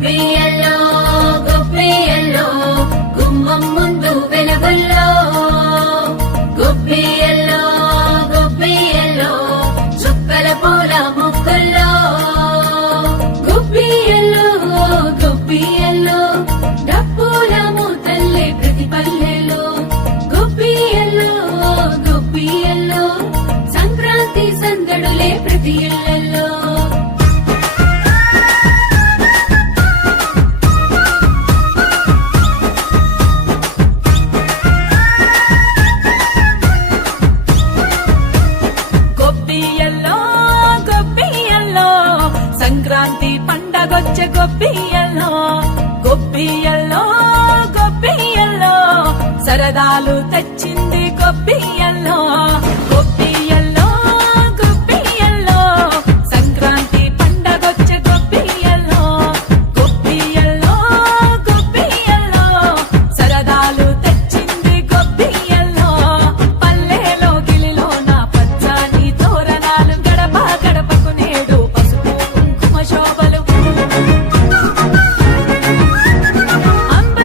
గొప్పియల్లో గొప్పియల్లో గుమ్మం ముందు వెలుగుల్లో గొప్పియల్లో గొప్పియల్లో చుక్కల పూల ముక్కుల్లో గొప్పియల్లో గొప్పియల్లో డప్పుల మూతల్లే ప్రతి పల్లెలో గొప్పియల్లో గొప్పియల్లో సంక్రాంతి సందడులే ప్రతి ఇళ్లలో సంక్రాంతి పండగొచ్చే గొప్పియల్లో గొప్పియల్లో గొప్పియల్లో సరదాలు తెచ్చింది గొప్పియల్లో